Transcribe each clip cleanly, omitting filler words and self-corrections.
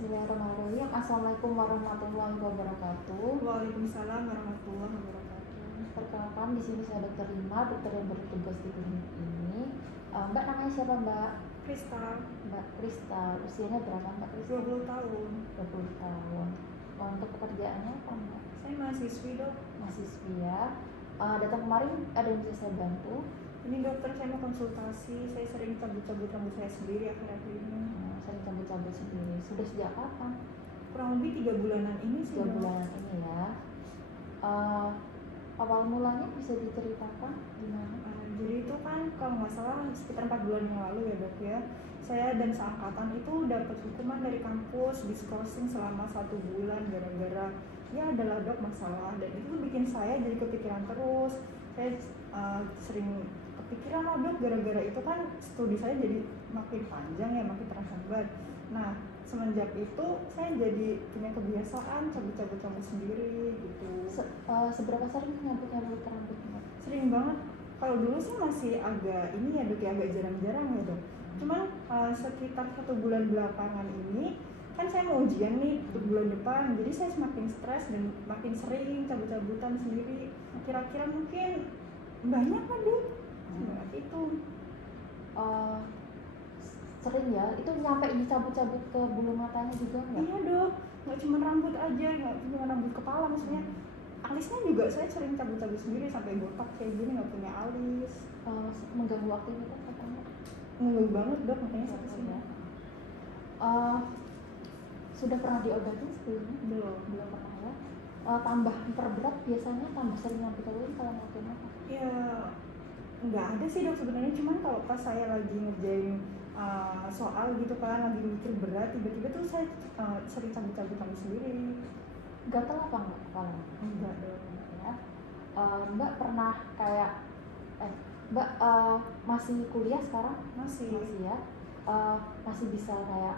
Bismillahirrahmanirrahim. Assalamualaikum warahmatullahi wabarakatuh. Waalaikumsalam warahmatullahi wabarakatuh. Perkenalkan, di sini saya Dokter Rima, dokter yang bertugas di klinik ini. Mbak namanya siapa Mbak? Kristal, Mbak Kristal. Usianya berapa Mbak Kristal? 20 tahun. 20 tahun. Untuk pekerjaannya apa Mbak? Saya mahasiswi dok. Mahasiswi ya. Datang kemarin ada yang bisa saya bantu? Ini dokter, saya mau konsultasi. Saya sering cabut-cabut rambut saya sendiri akhir-akhir ini. Sering cabut-cabut sendiri. Sudah sejak kapan? Kurang lebih 3 bulanan ini sih 3 dok. bulanan ini ya. Awal mulanya bisa diceritakan gimana? Jadi itu kan kalau nggak salah sekitar 4 bulan yang lalu ya dok ya. Saya dan seangkatan itu dapat hukuman dari kampus diskorsing selama 1 bulan gara-gara ya adalah dok masalah, dan itu bikin saya jadi kepikiran terus. Saya sering kepikiran lah dok, gara-gara itu kan studi saya jadi makin panjang ya, makin terasa berat. Nah semenjak itu saya jadi punya kebiasaan cabut-cabut rambut sendiri gitu. Seberapa sering nyabut-nyabut rambut Mbak? Sering banget. Kalau dulu sih masih agak ini ya dok ya, agak jarang-jarang ya dok. Cuman sekitar 1 bulan belakangan ini kan saya mau ujian nih untuk bulan depan, jadi saya semakin stres dan makin sering cabut-cabutan sendiri. Kira-kira mungkin banyak kan dok? Sebanyak itu. Sering ya? Itu nyampe dicabut-cabut ke bulu matanya juga nggak? Iya dok, nggak cuma rambut aja, nggak cuma rambut kepala, maksudnya alisnya juga saya sering cabut-cabut sendiri sampai botak kayak gini, nggak punya alis. Mengganggu aktivitas apa enggak? Mengganggu banget dok, makanya saya kesini. Sudah pernah diobatin sebelumnya? Belum pernah ya? Tambah memperberat biasanya tambah sering nyabut-nyabutin kalau ngelakuin apa? Ya nggak ada sih dok sebenarnya, cuman kalau pas saya lagi ngerjain soal gitu kan, lagi mikir berat, tiba-tiba tuh saya sering cabut-cabut rambut sendiri. Gatal apa enggak kepala? Enggak dok. Ya. Mbak pernah kayak Mbak masih kuliah sekarang? Masih ya. Masih bisa kayak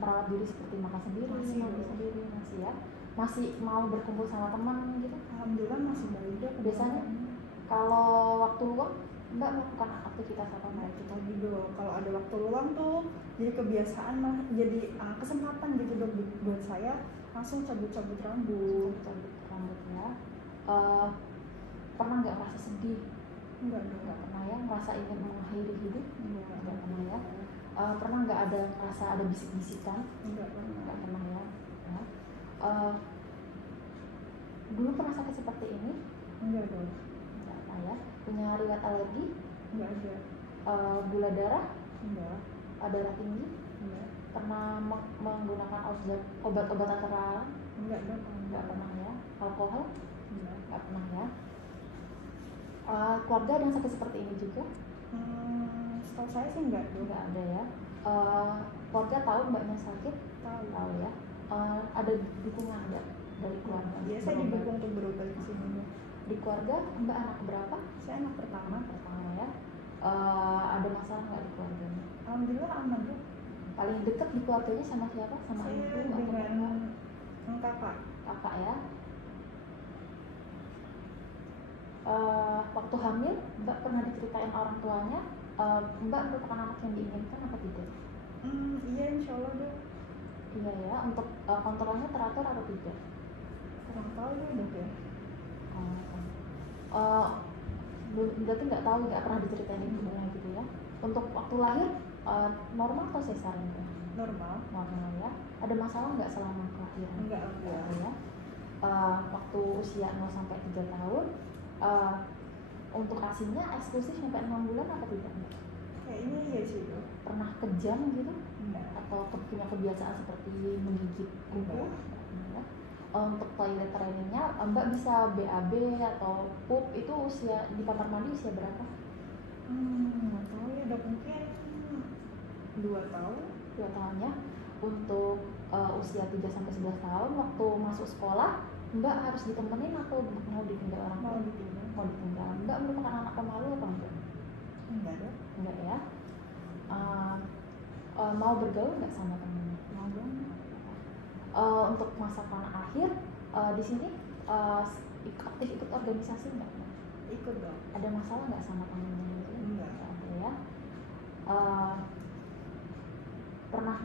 merawat diri seperti makan sendiri, mandi sendiri, masih ya? Masih mau berkumpul sama teman gitu? Alhamdulillah masih baik dok. Biasanya kalau waktu luang Mbak melakukan aktivitas apa Mbak? Kita dok, kalau ada waktu luang tuh jadi kebiasaan, malah jadi kesempatan gitu dok buat saya langsung cabut-cabut rambut. Cabut rambut ya. Pernah nggak merasa sedih? Enggak dok. Nggak pernah ya? Merasa ingin mengakhiri hidup? Enggak Pernah ya? Pernah nggak ada merasa ada bisik-bisikan? Enggak pernah. Nggak pernah ya? Dulu pernah sakit seperti ini? Enggak dok. Nggak pernah ya? Punya riwayat alergi? Enggak ada. Gula darah? Enggak. Darah tinggi? Enggak. Pernah menggunakan obat-obatan terlarang? Enggak dok. Nggak pernah ya? Alkohol? Enggak. Nggak pernah ya? Keluarga ada yang sakit seperti ini juga? Setahu saya sih enggak dok. Nggak ada ya? Keluarga tahu Mbaknya sakit? Tahu ya? Ada dukungan nggak dari keluarga? Iya, saya didukung untuk berobat di sini dok. Di keluarga Mbak anak berapa? Saya anak pertama. Ya. Ada masalah nggak di keluarganya? Alhamdulillah aman dok. Paling dekat di keluarganya sama siapa? Sama Saya ibu atau dengan kakak. Kakak ya. Waktu hamil Mbak pernah diceritain orang tuanya Mbak merupakan anak yang diinginkan apa tidak? Iya insya Allah dok. Iya ya. Untuk kontrolnya teratur atau tidak? Kurang tahu ya dok ya. Berarti nggak tahu, nggak pernah diceritain ibunya gitu ya. Untuk waktu lahir normal atau sesarian? Normal ya. Ada masalah nggak selama kelahiran? Enggak ya. Waktu usia 0 sampai 3 tahun untuk asinya eksklusif sampai 6 bulan apa tidak? Kayaknya iya sih dok. Pernah kejam gitu? Enggak. Atau punya kebiasaan seperti menggigit kuku? Ya. Untuk toilet trainingnya Mbak bisa BAB atau pup itu usia di kamar mandi usia berapa? Nggak tahu ya dok, mungkin 2 tahun. 2 tahun ya. Untuk usia 3 sampai 11 tahun waktu masuk sekolah Mbak harus ditemenin atau mau ditinggal orang tua? Mau ditinggal. Mbak merupakan anak pemalu apa enggak? Enggak dok. Enggak ya. Mau bergaul nggak sama temennya? Mau dong. Untuk masa tanah akhir di sini aktif ikut organisasi nggak? Ikut dong. Ada masalah nggak sama temennya gitu? Enggak. Ada ya. Pernah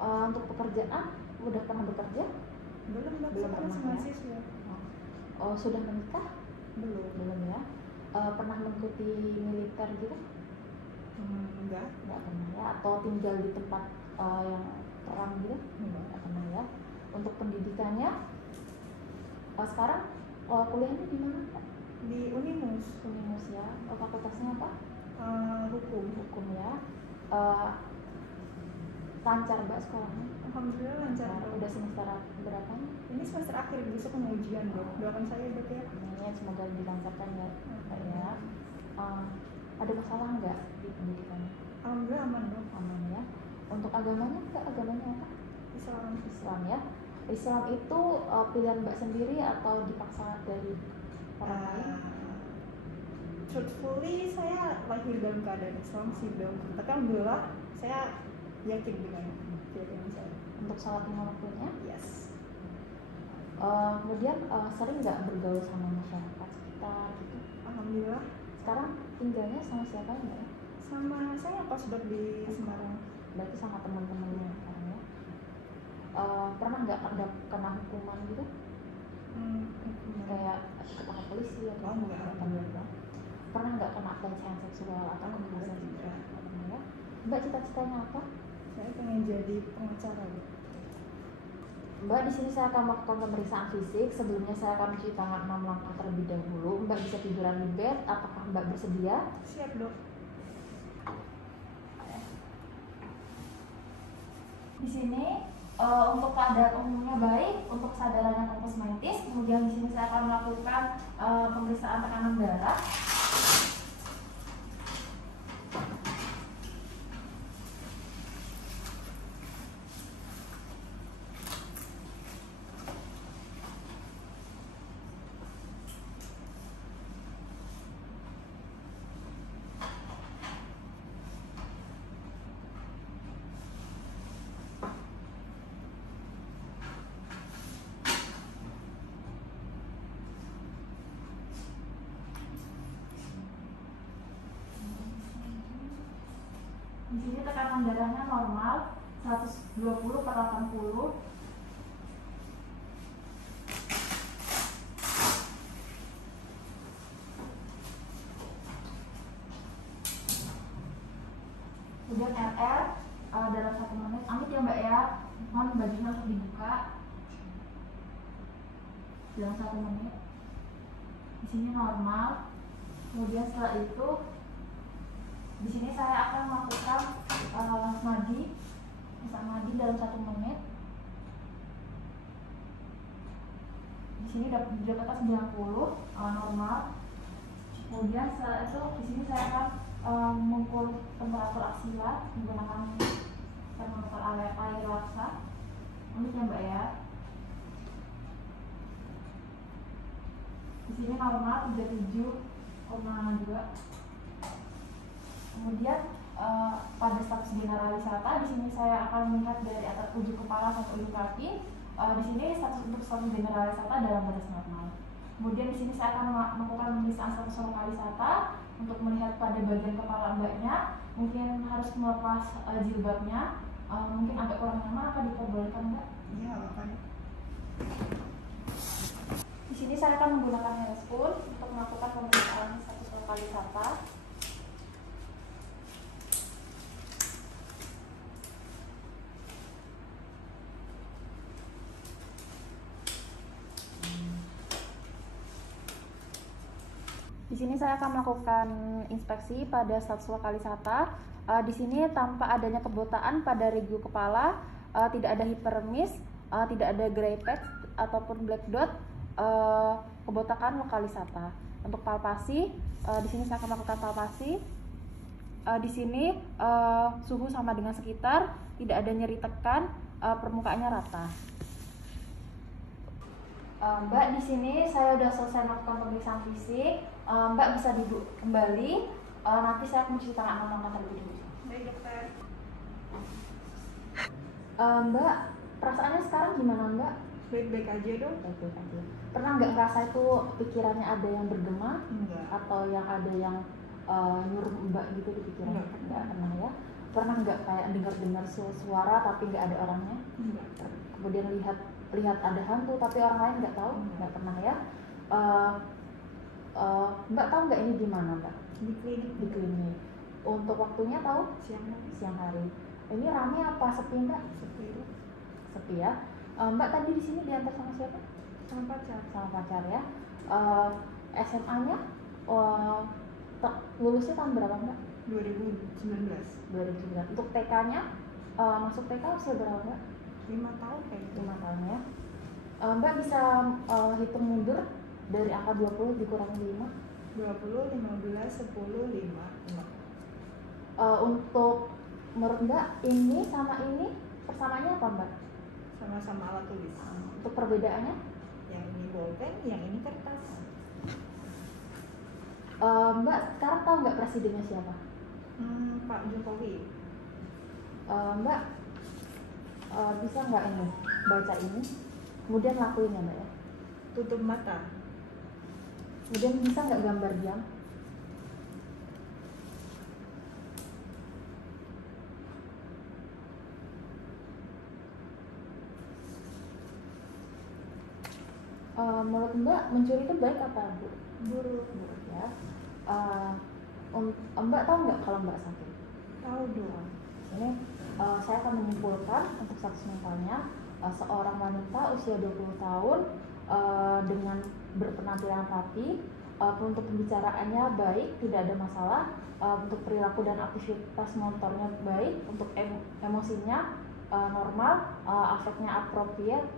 Untuk pekerjaan udah pernah bekerja? Belum, Dok. Belum Saya masih pernah, ya? mahasiswa. Oh, sudah menikah? Belum. Ya. Pernah mengikuti militer gitu? Enggak. Nggak pernah, ya. Atau tinggal di tempat yang perang gitu? Nggak pernah, ya. Untuk pendidikannya sekarang kuliahnya di mana, Pak? Di Unimus. Unimus, ya. Fakultasnya apa? Hukum. Ya. Lancar, Mbak, sekolahnya? Alhamdulillah lancar, Dok. Udah semester berapa nih? Ini semester akhir, besok mau ujian, Dok. Doakan saya, Dok, ya. Amin, semoga dilancarkan, ya, Pak, ya. Ada masalah nggak di pendidikannya? Alhamdulillah aman, Dok. Aman, ya. Untuk agamanya, Mbak, agamanya apa? Islam. Ya. Islam itu pilihan Mbak sendiri atau dipaksa dari orang lain? Truthfully, saya lahir dalam keadaan Islam sih, Dok. Tapi alhamdulillah saya yakin dengan pilihan saya. Untuk sholat lima waktunya? Yes. Kemudian sering nggak bergaul sama masyarakat sekitar gitu? Alhamdulillah. Sekarang tinggalnya sama siapa, Mbak? Sama saya pas, Dok, di Semarang. Berarti sama teman-temannya sekarang, ya. Pernah nggak kena hukuman gitu? Kayak ketangkap polisi atau enggak. Pernah nggak kena pelecehan seksual atau kekerasan seksual? Ya. Mbak cita-citanya apa? Saya pengen jadi pengacara, Dok. Mbak, di sini saya akan melakukan pemeriksaan fisik. Sebelumnya saya akan mencuci tangan 6 langkah terlebih dahulu. Mbak bisa tiduran di bed. Apakah Mbak bersedia? Siap, Dok. Di sini untuk keadaan umumnya baik, untuk kesadarannya kosmetis. Kemudian di sini saya akan melakukan pemeriksaan tekanan darah. Di sini tekanan darahnya normal 120/80. Kemudian RR dalam 1 menit. Amit ya, Mbak, ya. Mohon bajunya untuk dibuka dalam 1 menit. Di sini normal. Kemudian setelah itu di sini saya akan melakukan nadi dalam 1 menit. Di sini dapatkan 90 normal. Kemudian setelah itu di sini saya akan mengukur temperatur aksila menggunakan termometer air laksa. Ini ya, Mbak, ya. Di sini normal 37,2. Kemudian pada status generalisata, di sini saya akan melihat dari atas ujung kepala sampai ujung kaki. Di sini untuk status generalisata dalam batas normal. Kemudian di sini saya akan melakukan pemeriksaan status lokalisata untuk melihat pada bagian kepala Mbaknya. Mungkin harus melepas jilbabnya. Mungkin agak kurang nyaman, apa diperbolehkan, Mbak? Iya, akan. Di sini saya akan menggunakan handspoon untuk melakukan pemeriksaan status lokalisata. Di sini saya akan melakukan inspeksi pada status lokalisata. Di sini tanpa adanya kebotaan pada regu kepala, tidak ada hiperemis, tidak ada gray patch ataupun black dot, kebotakan lokalisata. Untuk palpasi, di sini saya akan melakukan palpasi. Di sini suhu sama dengan sekitar, tidak ada nyeri tekan, permukaannya rata. Mbak, di sini saya sudah selesai melakukan pemeriksaan fisik. Mbak bisa duduk kembali. Nanti saya akan mencuci tangan Mbak terlebih dahulu. Baik, Dokter. Mbak, perasaannya sekarang gimana, Mbak? Baik-baik aja, Dok. Baik-baik aja. Pernah nggak ngerasa itu pikirannya ada yang bergema? Enggak. Atau yang ada yang nyuruh Mbak gitu di pikiran? Enggak Nggak pernah, ya. pernah nggak kayak dengar suara tapi nggak ada orangnya? Enggak. Kemudian lihat ada hantu tapi orang lain nggak tahu? Nggak pernah ya. Mbak tahu nggak ini di mana Mbak? Di klinik. Di klinik. Untuk waktunya tahu? Siang hari. Ini ramai apa sepi Mbak? Sepi ya. Mbak tadi di sini diantar sama siapa? Sama pacar. Sama pacar ya. SMA-nya lulusnya tahun berapa Mbak? 2019. 2009. Untuk TK-nya masuk TK usia berapa Mbak? 5 tahun kayaknya. 5 tahun ya. Mbak bisa hitung mundur dari angka 20 dikurangi 5? 20, 15, 10, 5. Untuk menurut Mbak ini sama ini persamaannya apa Mbak? Sama-sama alat tulis. Untuk perbedaannya? Yang ini bolpen, yang ini kertas. Mbak sekarang tahu nggak presidennya siapa? Pak Jokowi. Mbak bisa nggak ini baca ini, kemudian lakuin ya Mbak ya? Tutup mata. Kemudian bisa nggak gambar jam? Menurut Mbak mencuri itu baik apa buruk? Buruk. Buruk ya. Mbak tahu nggak kalau Mbak sakit? Tahu dong. Ini saya akan menyimpulkan untuk saksi mentalnya, seorang wanita usia 20 tahun dengan berpenampilan rapi, untuk pembicaraannya baik, tidak ada masalah, untuk perilaku dan aktivitas motornya baik, untuk emosinya normal, afeknya appropriate,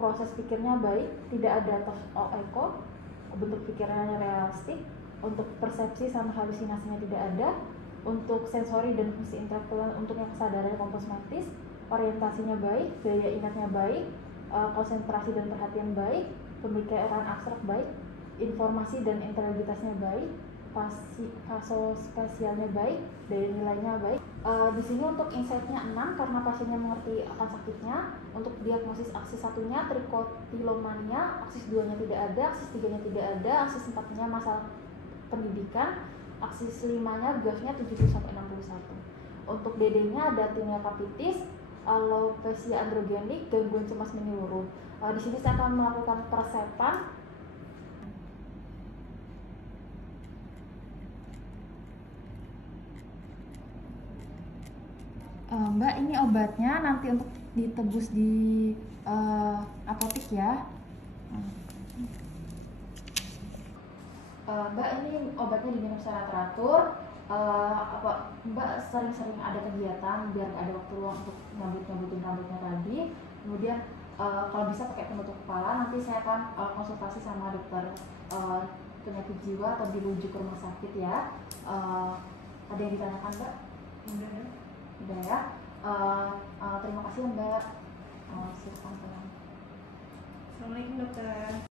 proses pikirnya baik, tidak ada tos echo, bentuk pikirannya realistik, untuk persepsi sama halusinasinya tidak ada, untuk sensori dan fungsi intelektual, untuk yang kesadarannya komposmatis, orientasinya baik, daya ingatnya baik, konsentrasi dan perhatian baik, pemikiran abstrak baik, informasi dan integritasnya baik, fasospasialnya baik, daya nilainya baik. Di sini untuk insight-nya 6 karena pasiennya mengerti akan sakitnya. Untuk diagnosis aksis 1-nya trikotilomania, aksis 2-nya tidak ada, aksis 3-nya tidak ada, aksis 4-nya masalah pendidikan, aksis 5-nya GAF-nya 70-61. Untuk DD-nya ada tinea capitis, alopecia androgenik, gangguan cemas menyeluruh. Di sini saya akan melakukan persepan. Mbak, ini obatnya nanti untuk ditebus di apotek ya. Mbak, ini obatnya diminum secara teratur. Mbak sering-sering ada kegiatan biar ada waktu luang untuk nyambut-nyambutin rambutnya tadi. Kemudian kalau bisa pakai penutup kepala. Nanti saya akan konsultasi sama dokter penyakit jiwa atau dirujuk ke rumah sakit ya. Ada yang ditanyakan Mbak? Udah ya. Terima kasih Mbak. Silakan pulang. Assalamualaikum dokter.